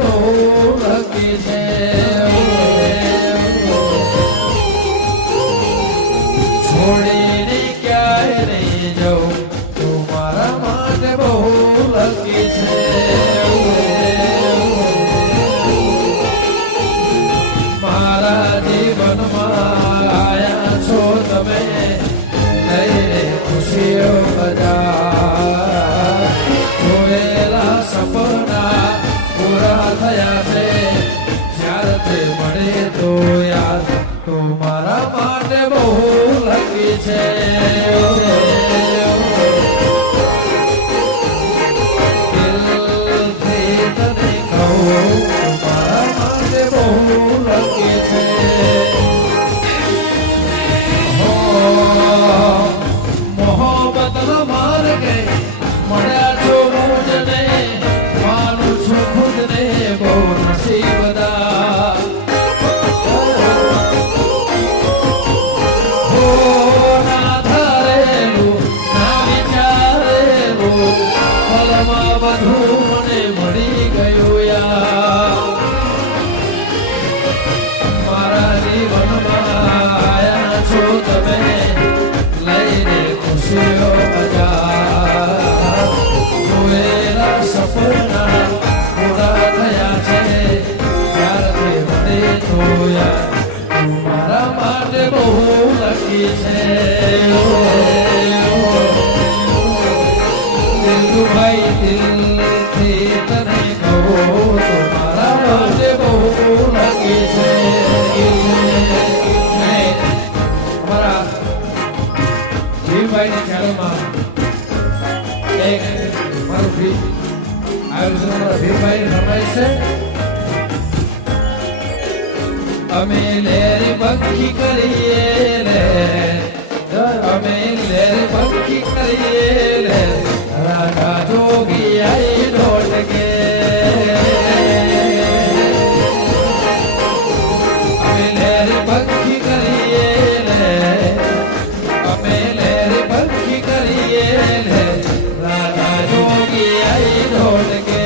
બહુ લકી છે છોડીને ક્યાંય નહીં જાઉં તું મારા માટે બહુ લકી છે મારા જીવનમાં આયા છો તમે લઈને ખુશીઓ બધા જોયેલા સપના પૂરા થયા છે જ્યારથી મળે તો યાદ તો મારા માટે બહુ લકી છે દિલથી તને કહું મારા માટે બહુ લકી છે મોહબ્બતનો માર્ગે મળ્યા છો મુજને માનું છું ખુદને બહુ નસીબદાર ના ધારેલું ના વિચારેલું પલમાં બધું મને મળી ગયું યાર મારા જીવનમાં આયા છો તમે લઈને ખુશીઓ બધા જોયેલા સપના પૂરા થયા છે જ્યારથી મને તો યાર મારા માટે બહુ લકી છે દિલભાઈ દિલથી તને કહું તો મારા માટે બહુ લકી છે અમારા ભીમભાઈની ચેનલમાં એક મારું ગીત આવ્યું છે અમારા ભીમભાઈ રમાય છે અમે લેરી પંખી કરીએ લે અમે લેરી પંખી કરીએ લે રાજા જોગી આઈ ઢોલ કે અમે લેરી પંખી કરીએ લે અમે લેરી પંખી કરીએ લે રાજા જોગી આઈ ઢોલ કે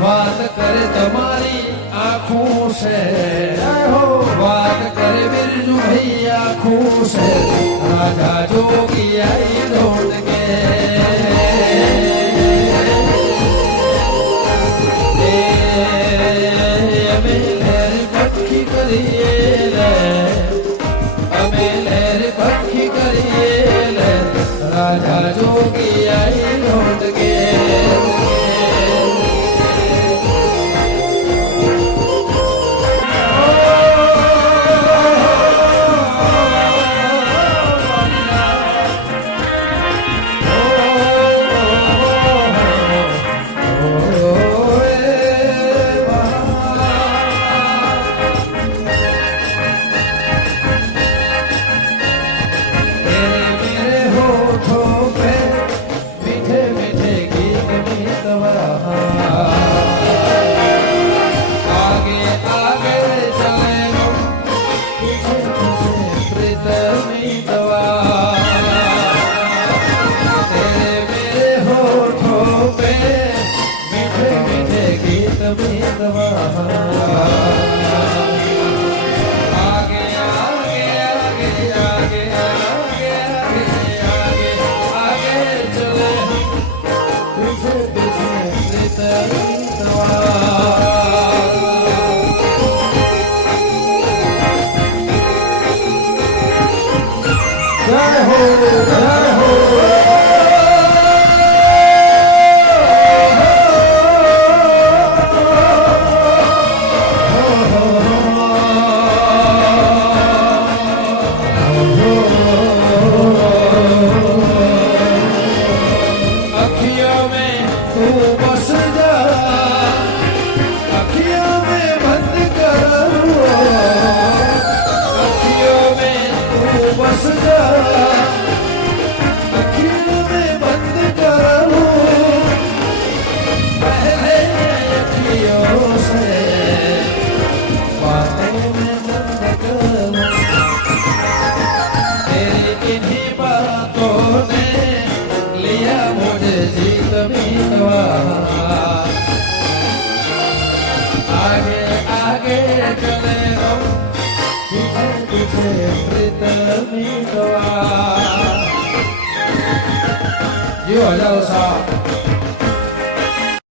વાત કરે તમારી આંખો છે વાત કરે બિરજુ ભાઈ આંખો છે રાજા જોગી આઈ ઢોલ કે અમે લેરી પંખી કરીએ લે અમે લેરી પંખી કરીએ લે રાજા જોગી આઈ ઢોલ કે अखियों में बंद करो, अखियों में तू बस जा अखियों में बंद करूं पहले अखियों से बातों में बंद करूं तेरी इन्हीं बातों ने लिया मुझे जीत मीतवा आगे आगे चले हम पीछे पीछे प्रीत मीतवा यो हजारों साहब